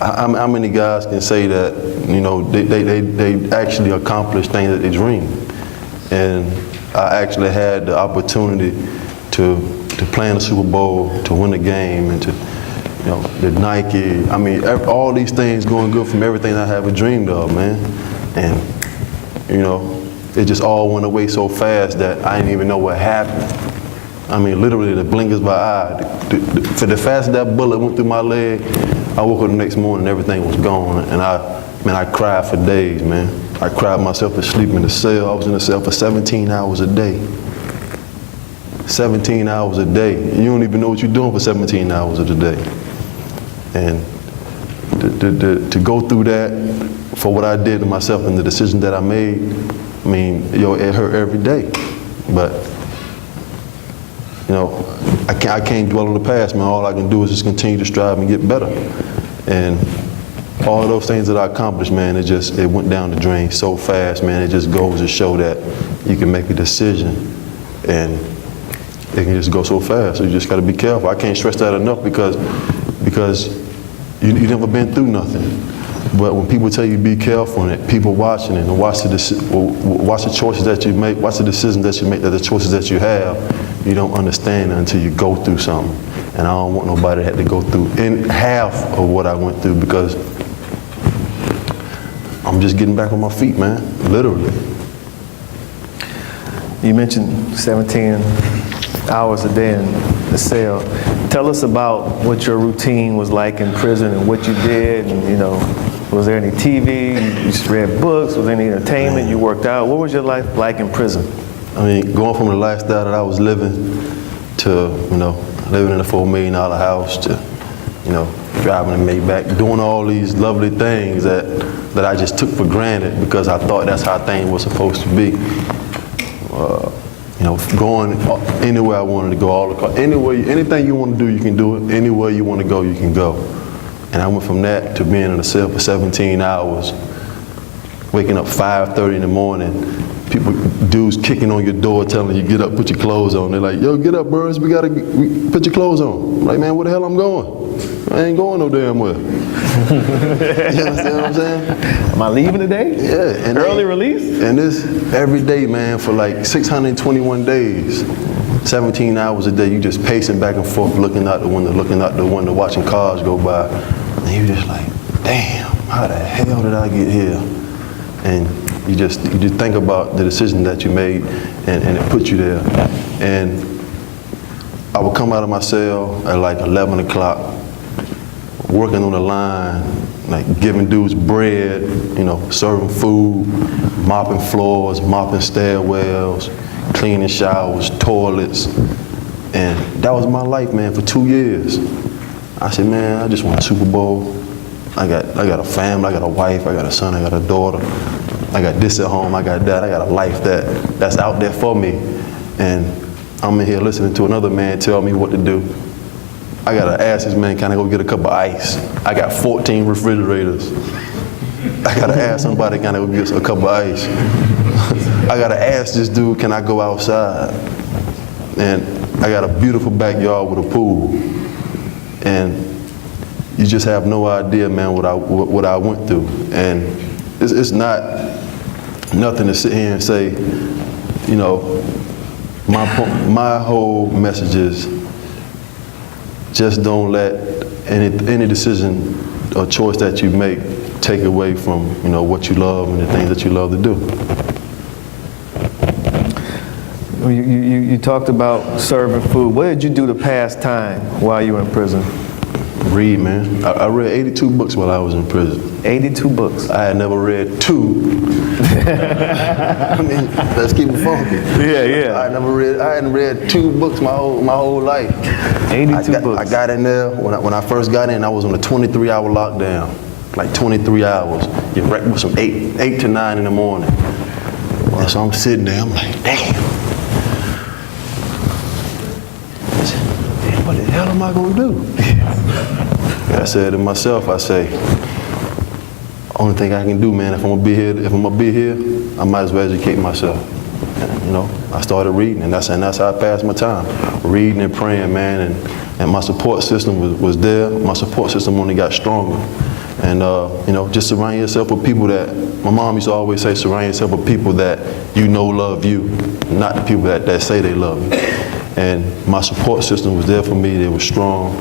how many guys can say that, you know, they actually accomplish things that they dream? And I actually had the opportunity to play in the Super Bowl, to win a game, and to, you know, the Nike. I mean, all these things going good from everything I ever dreamed of, man. And, you know, it just all went away so fast that I didn't even know what happened. I mean, literally the blinkers of an eye. For the fast that bullet went through my leg, I woke up the next morning and everything was gone. And I cried for days, man. I cried myself to sleep in the cell. I was in the cell for 17 hours a day. 17 hours a day. You don't even know what you're doing for 17 hours of the day. And to go through that for what I did to myself and the decision that I made, I mean, yo, it hurt every day. But, you know, I can't dwell on the past, man. All I can do is just continue to strive and get better. And all of those things that I accomplished, man, it went down the drain so fast, man. It just goes to show that you can make a decision and it can just go so fast. So you just got to be careful. I can't stress that enough because you never been through nothing. But when people tell you be careful and people watching it and watch the choices that you make, watch the decisions that you make, the choices that you have, you don't understand it until you go through something. And I don't want nobody to have to go through half of what I went through because I'm just getting back on my feet, man, literally. You mentioned 17 hours a day in the cell. Tell us about what your routine was like in prison and what you did, and, you know, was there any TV? You just read books? Was there any entertainment? You worked out? What was your life like in prison? I mean, going from the lifestyle that I was living to, you know, living in a $4 million house to, you know, driving a Maybach, doing all these lovely things that I just took for granted because I thought that's how things were supposed to be. You know, going anywhere I wanted to go, anywhere, anything you want to do, you can do it. Anywhere you want to go, you can go. And I went from that to being in a cell for 17 hours, waking up 5:30 in the morning, dudes kicking on your door, telling you get up, put your clothes on. They're like, yo, get up, Burress, we put your clothes on. I'm like, man, where the hell I'm going? I ain't going no damn well. You understand what I'm saying? Am I leaving today? Yeah. And early release? And this every day, man, for like 621 days, 17 hours a day, you just pacing back and forth, looking out the window, watching cars go by. And you just like, damn, how the hell did I get here? And you just think about the decision that you made and it put you there. And I would come out of my cell at like 11 o'clock, working on the line, like giving dudes bread, you know, serving food, mopping floors, mopping stairwells, cleaning showers, toilets. And that was my life, man, for 2 years. I said, man, I just want a Super Bowl. I got a family, I got a wife, I got a son, I got a daughter. I got this at home, I got that, I got a life that's out there for me. And I'm in here listening to another man tell me what to do. I gotta ask this man, can I go get a cup of ice? I got 14 refrigerators. I gotta ask somebody, can I go get a cup of ice? I gotta ask this dude, can I go outside? And I got a beautiful backyard with a pool. And you just have no idea, man, what I went through. And it's not nothing to sit here and say, you know, my whole message is just don't let any decision or choice that you make take away from, you know, what you love and the things that you love to do. You talked about serving food. What did you do to pass time while you were in prison? Read, man. I read 82 books while I was in prison. 82 books? I had never read two. I mean, let's keep it funky. Yeah. I hadn't read two books my whole life. 82 books. I got in there, when I first got in, I was on a 23-hour lockdown. Like 23 hours. You wrecked with some 8 to 9 in the morning. Well, so I'm sitting there, I'm like, damn. What the hell am I gonna do? I said to myself, I say, only thing I can do, man, if I'm gonna be here, I might as well educate myself. And, you know, I started reading, and that's how I passed my time. Reading and praying, man, and my support system was there. My support system only got stronger. And you know, just surround yourself with people that, my mom used to always say, surround yourself with people that you know love you, not the people that say they love you. And my support system was there for me. They were strong,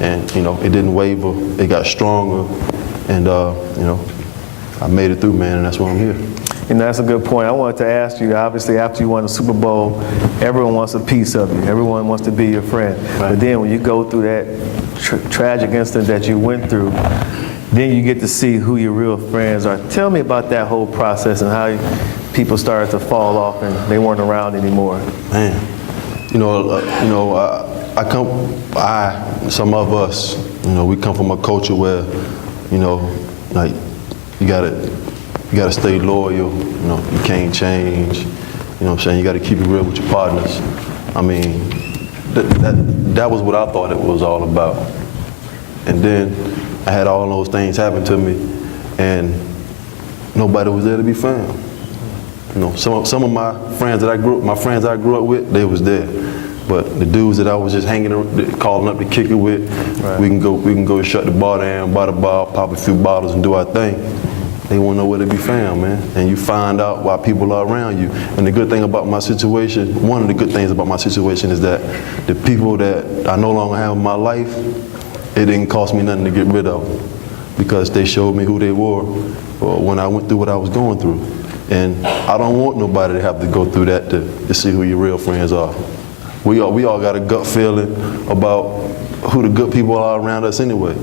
and you know, it didn't waver. It got stronger, and you know, I made it through, man, and that's why I'm here. And that's a good point. I wanted to ask you, obviously after you won the Super Bowl, everyone wants a piece of you. Everyone wants to be your friend. Right. But then when you go through that tragic incident that you went through, then you get to see who your real friends are. Tell me about that whole process and how people started to fall off and they weren't around anymore. Man, some of us, you know, we come from a culture where, you know, like you gotta stay loyal. You know, you can't change. You know what I'm saying? You gotta keep it real with your partners. I mean, that was what I thought it was all about. And then I had all those things happen to me, and nobody was there to be found. You know, some of my friends I grew up with, they was there. But the dudes that I was just calling up to kick it with, right. we can go shut the bar down, buy the bar, pop a few bottles, and do our thing. They won't know where to be found, man. And you find out why people are around you. And the good thing about my situation, one of the good things about my situation is that the people that I no longer have in my life, it didn't cost me nothing to get rid of them, because they showed me who they were when I went through what I was going through. And I don't want nobody to have to go through that to see who your real friends are. We all got a gut feeling about who the good people are around us anyway.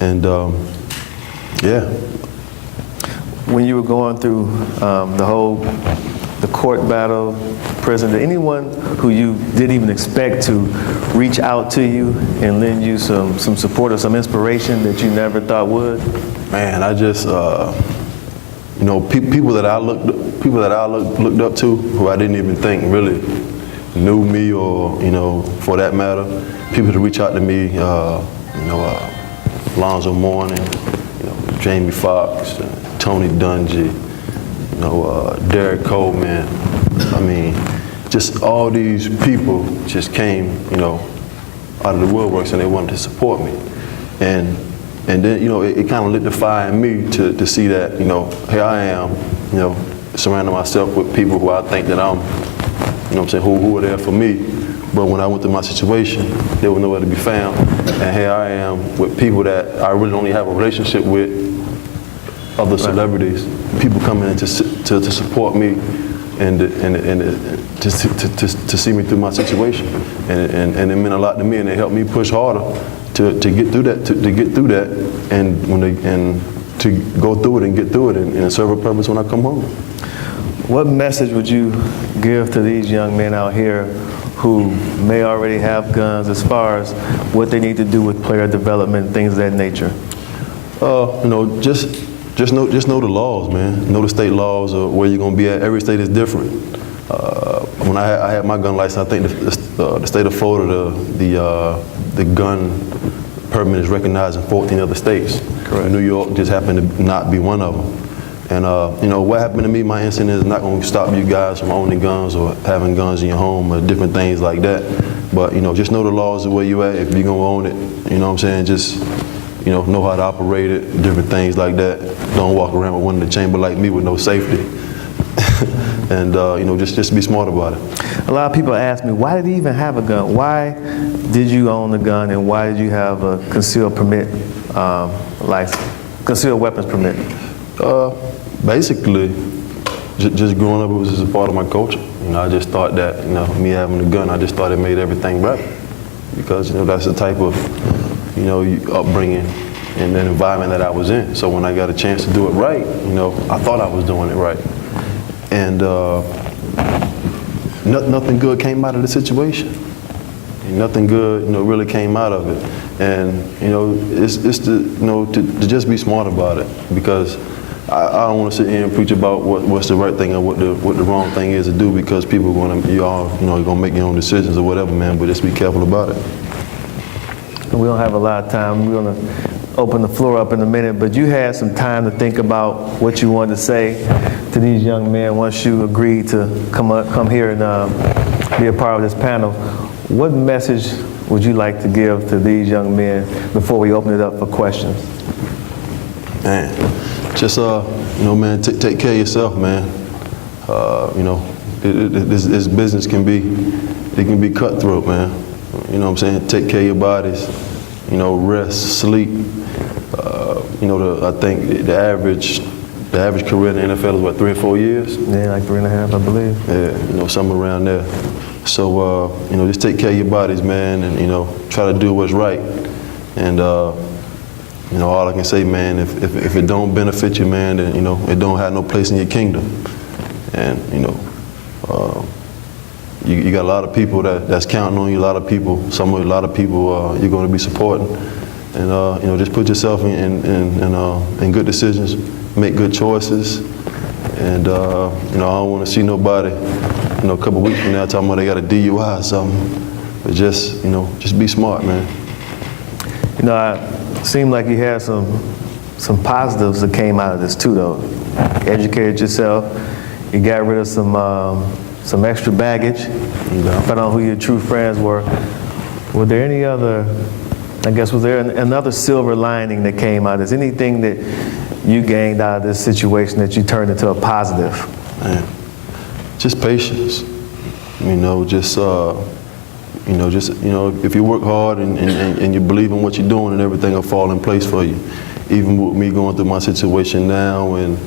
And yeah. When you were going through the court battle, prison, did anyone who you didn't even expect to reach out to you and lend you some support or some inspiration that you never thought would? Man, I just, you know, people that I looked up to, who I didn't even think really knew me, or you know, for that matter, people to reach out to me, you know, Lonzo Mourning, you know, Jamie Foxx, Tony Dungy, you know, Derek Coleman. I mean, just all these people just came, you know, out of the woodworks, and they wanted to support me. And then, you know, it kind of lit the fire in me to see that, you know, here I am, you know, surrounding myself with people who I think that I'm, you know what I'm saying, who were there for me. But when I went through my situation, they were nowhere to be found. And here I am with people that I really only have a relationship with, other celebrities, people coming in to support me and to see me through my situation. And it meant a lot to me, and it helped me push harder to get through that, and to go through it and get through it and serve a purpose when I come home. What message would you give to these young men out here who may already have guns, as far as what they need to do with player development, things of that nature? You know, just know the laws, man. Know the state laws of where you're gonna be at. Every state is different. When I had my gun license, I think the state of Florida, the gun permit is recognized in 14 other states. Correct. New York just happened to not be one of them. And you know, what happened to me, my incident is not going to stop you guys from owning guns or having guns in your home or different things like that. But you know, just know the laws of where you at. If you're going to own it, you know what I'm saying, just, you know how to operate it, different things like that. Don't walk around with one in the chamber like me with no safety. And you know, just be smart about it. A lot of people ask me, why did he even have a gun? Why did you own a gun, and why did you have a concealed permit license, concealed weapons permit? Basically, just growing up, it was just a part of my culture. You know, I just thought that, you know, me having a gun, I just thought it made everything better, because you know that's the type of, you know, upbringing and the environment that I was in. So when I got a chance to do it right, you know, I thought I was doing it right, and nothing good came out of the situation. And nothing good, you know, really came out of it. And you know, it's to just be smart about it, because I don't want to sit here and preach about what's the right thing or what the wrong thing is to do, because people are going to, you're going to make your own decisions or whatever, man. But just be careful about it. We don't have a lot of time. We're going to open the floor up in a minute, but you had some time to think about what you wanted to say to these young men once you agreed to come here and be a part of this panel. What message would you like to give to these young men before we open it up for questions? Man, just you know, man, take care of yourself, man. You know, this business can be cutthroat, man. You know what I'm saying? Take care of your bodies. You know, rest, sleep. You know, I think the average career in the NFL is what, 3 or 4 years? Yeah, like 3.5, I believe. Yeah, you know, somewhere around there. So, you know, just take care of your bodies, man, and, you know, try to do what's right. And, you know, all I can say, man, if it don't benefit you, man, then, you know, it don't have no place in your kingdom. And, you know, you got a lot of people that's counting on you, a lot of people you're going to be supporting. And, you know, just put yourself in good decisions, make good choices. And, you know, I don't want to see nobody, you know, a couple weeks from now talking about they got a DUI or something. But just, you know, just be smart, man. You know, it seemed like you had some positives that came out of this too, though. You educated yourself. You got rid of some extra baggage. Found out who your true friends were. Were there any other, I guess, was there another silver lining that came out? Is anything that you gained out of this situation that you turned into a positive? Man, just patience. You know, if you work hard and you believe in what you're doing, and everything will fall in place for you. Even with me going through my situation now, and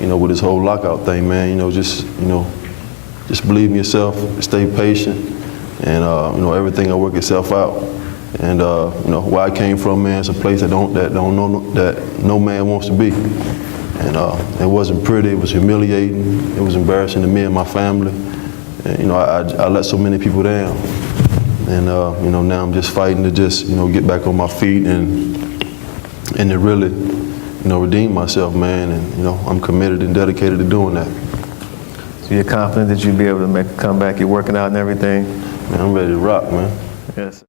you know, with this whole lockout thing, man, you know, just believe in yourself, stay patient, and you know, everything will work itself out. And you know, where I came from, man, it's a place that no man wants to be. And it wasn't pretty, it was humiliating, it was embarrassing to me and my family. And, you know, I let so many people down. And you know, now I'm just fighting to just, you know, get back on my feet and to really, you know, redeem myself, man. And, you know, I'm committed and dedicated to doing that. So you're confident that you'll be able to make a comeback? You're working out and everything? Man, I'm ready to rock, man. Yes.